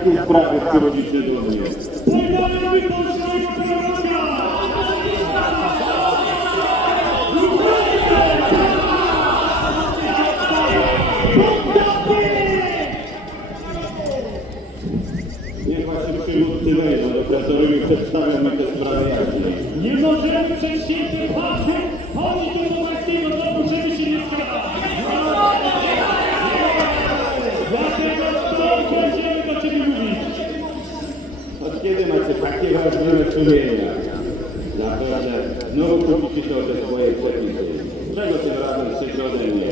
przychodzicie do mnie. Poddajemy polskiego proroka! Niech wasi przywódcy wejdą do pretorium i przedstawią mi te sprawy. Nie możemy przed świętym Panem chodzić do pańskiego domu, żeby się nie skazać. Dlatego to będziemy do Ciebie mówić. Od kiedy macie takie ważne sumienia? Za to, się o te swoje przepisy. Czego tym razem chcecie ode mnie?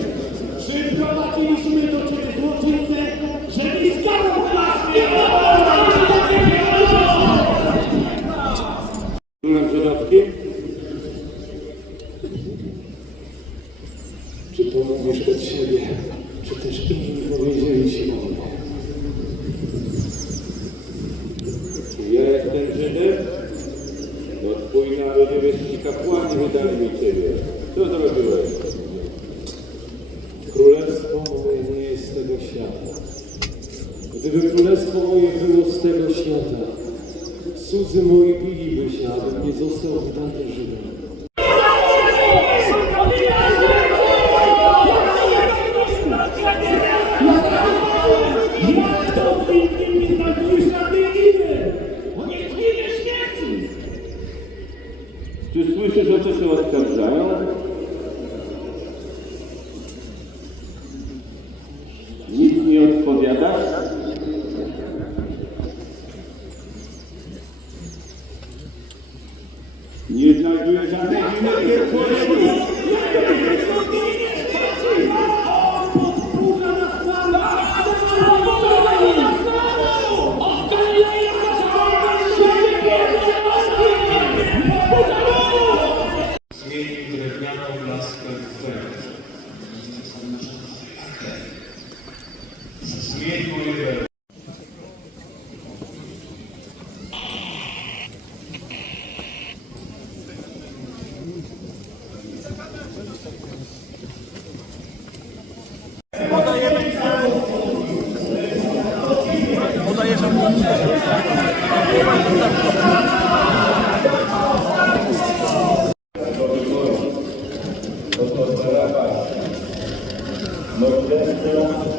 Przyprowadziliśmy do Ciebie złoczyńcę, żeby zgarł plasmie! Mam żydowski? Czy to mówisz od siebie, czy też inni powiedzieli ci o mnie? Twój naród i kapłani wydali mi ciebie. Co zrobiłeś? Królestwo moje nie jest z tego świata. Gdyby królestwo moje było z tego świata, cudzy moi biliby się, abym nie został wydany Żydem. Czy słyszysz, o co się oskarżają? Nic nie odpowiadasz? Nie znajduję żadnej winy w tym człowieku. Zmienił drewnianą laskę w węgiel.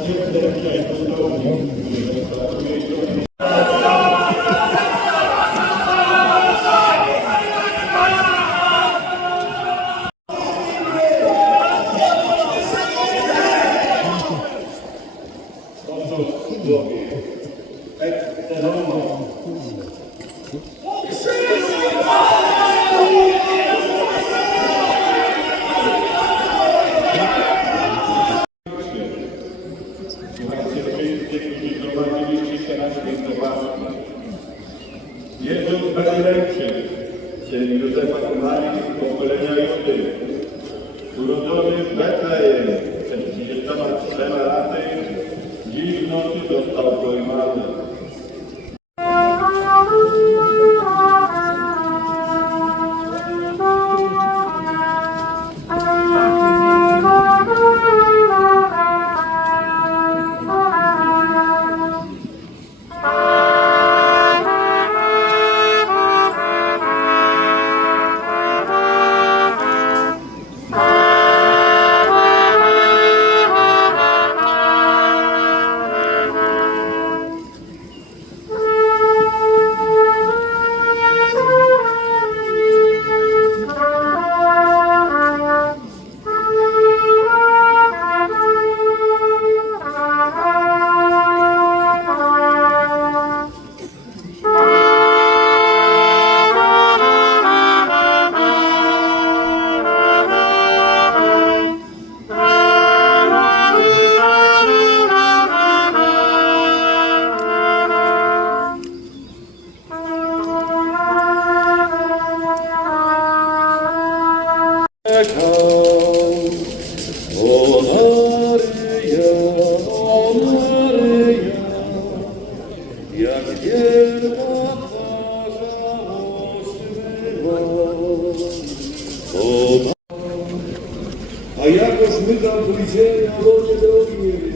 Zmień moje Jezus Betylejczyk, syn Józefa i Marii z pokolenia Judy, urodzony w Betlejem przed 33 laty, dziś w nocy został pojmany. Evangelho, a glória de Deus.